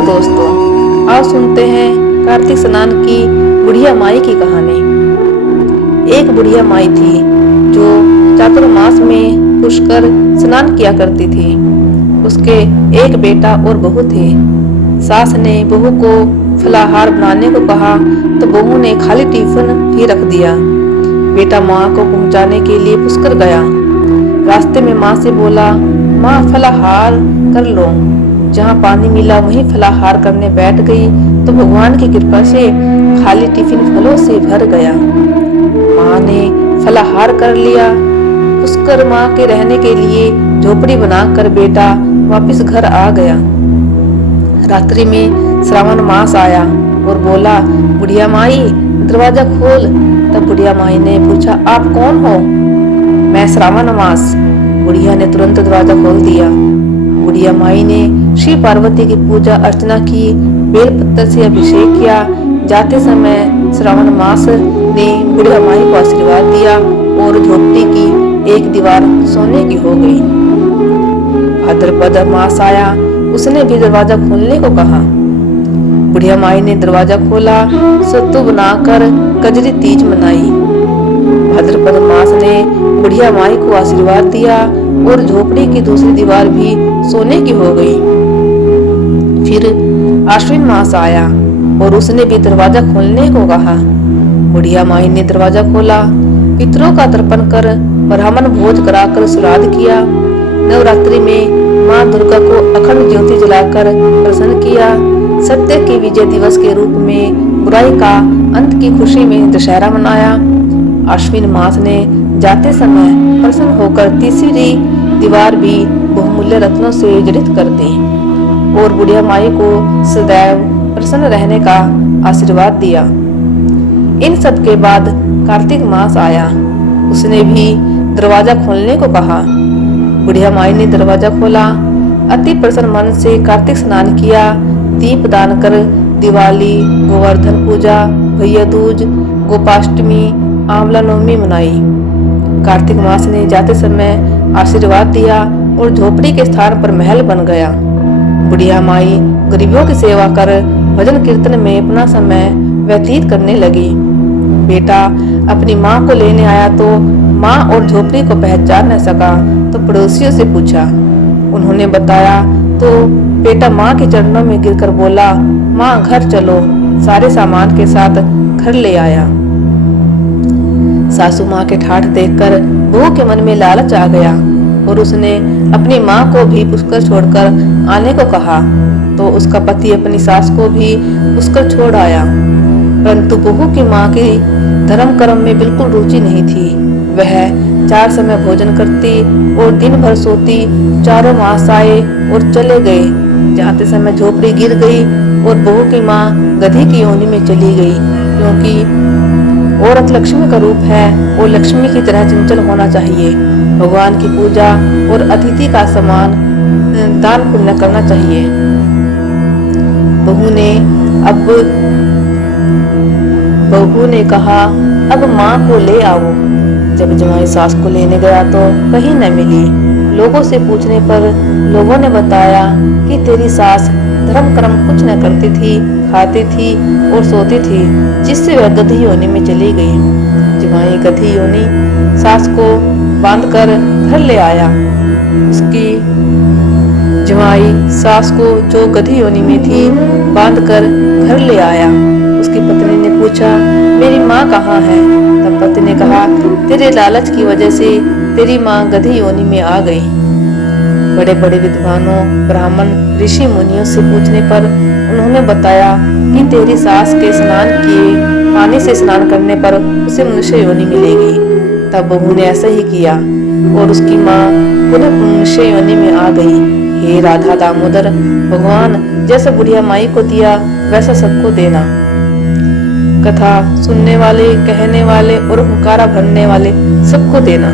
नमस्कार दोस्तों, आओ सुनते हैं कार्तिक स्नान की बुढ़िया माई की कहानी। एक बुढ़िया माई थी जो चातुर्मास में पुष्कर स्नान किया करती थी। उसके एक बेटा और बहू थे। सास ने बहू को फलाहार बनाने को कहा तो बहू ने खाली टिफिन ही रख दिया। बेटा माँ को पहुँचाने के लिए पुष्कर गया। रास्ते में माँ से बोला, माँ फलाहार कर लो। जहाँ पानी मिला वहीं फलाहार करने बैठ गई तो भगवान की कृपा से खाली टिफिन फलों से भर गया। माँ ने फलाहार कर लिया। पुष्कर माँ के रहने के लिए झोपड़ी बनाकर बेटा वापस घर आ गया। रात्रि में श्रावण मास आया और बोला, बुढ़िया माई दरवाजा खोल। तब बुढ़िया माई ने पूछा, आप कौन हो? मैं श्रावण मास। बुढ़िया ने तुरंत दरवाजा खोल दिया। बुढ़िया माई ने शिव पार्वती की पूजा अर्चना की, बेलपत्र से अभिषेक किया। जाते समय श्रावण मास ने बुढ़िया माई को आशीर्वाद दिया और झोपड़ी की एक दीवार सोने की हो गई। भाद्रपद मास आया, उसने भी दरवाजा खोलने को कहा। बुढ़िया माई ने दरवाजा खोला, सत्तू बनाकर कजरी तीज मनाई। भाद्रपद मास ने बुढ़िया माई को आशीर्वाद दिया और झोपड़ी की दूसरी दीवार भी सोने की हो गई। फिर आश्विन मास आया और उसने भी दरवाजा खोलने को कहा। बुढ़िया माई ने दरवाजा खोला, पितरों का तर्पण कर ब्राह्मण भोज कराकर श्राद्ध किया। नवरात्रि में माँ दुर्गा को अखंड ज्योति जलाकर प्रसन्न किया। सत्य के विजय दिवस के रूप में बुराई का अंत की खुशी में दशहरा मनाया। आश्विन मास ने जाते समय प्रसन्न होकर तीसरी दीवार भी बहुमूल्य रत्नों से जड़ित कर दी और बुढ़िया माई को सदैव प्रसन्न रहने का आशीर्वाद दिया। इन सब के बाद कार्तिक मास आया, उसने भी दरवाजा खोलने को कहा। बुढ़िया माई ने दरवाजा खोला, अति प्रसन्न मन से कार्तिक स्नान किया, दीप दान कर दिवाली, गोवर्धन पूजा, भैया दूज, गोपाष्टमी, आंवला नवमी मनाई। कार्तिक मास ने जाते समय आशीर्वाद दिया और झोपड़ी के स्थान पर महल बन गया। बुढ़िया माई गरीबों की सेवा कर भजन कीर्तन में अपना समय व्यतीत करने लगी। बेटा अपनी माँ को लेने आया तो माँ और झोपड़ी को पहचान न सका तो पड़ोसियों से पूछा। उन्होंने बताया तो बेटा माँ के चरणों में गिरकर बोला, माँ घर चलो। सारे सामान के साथ घर ले आया। सासू माँ के ठाठ देखकर बहू के मन में लालच आ गया और उसने अपनी माँ को भी पुष्कर छोड़कर आने को कहा तो उसका पति अपनी सास को भी पुष्कर छोड़ आया। परंतु बहू की माँ की धर्म कर्म में बिल्कुल रुचि नहीं थी। वह 4 समय भोजन करती और दिन भर सोती। चारों मास आए और चले गए। जाते समय झोपड़ी गिर गई और बहू की माँ गधी की योनि में चली गई, क्योंकि औरत लक्ष्मी का रूप है और लक्ष्मी की तरह चंचल होना चाहिए। भगवान की पूजा और अतिथि का सम्मान, दान पुण्य करना चाहिए। बहू ने कहा, अब माँ को ले आओ। जब जमाई सास को लेने गया तो कहीं न मिली। लोगों से पूछने पर लोगों ने बताया कि तेरी सास धर्म कर्म कुछ न करती थी, खाती थी और सोती थी, जिससे वह गधी योनि में चली गई। जमाई गधी योनि सास को बांधकर घर ले आया। उसकी जमाई सास को जो गधी योनि में थी बांधकर घर ले आया। उसकी पत्नी ने पूछा, मेरी माँ कहाँ है? तब पति ने कहा, तेरे लालच की वजह से तेरी माँ गधी योनि में आ गई। बड़े बड़े विद्वानों, ब्राह्मण, ऋषि मुनियों से पूछने पर उन्होंने बताया कि तेरी सास के स्नान किए पानी से स्नान करने पर उसे मनुष्य योनि मिलेगी। तब बहू ने ऐसा ही किया और उसकी माँ पुनः मनुष्य योनि में आ गई। हे राधा दामोदर, भगवान जैसा बुढ़िया माई को दिया वैसा सबको देना। कथा सुनने वाले, कहने वाले और हुंकारा भरने वाले सबको देना।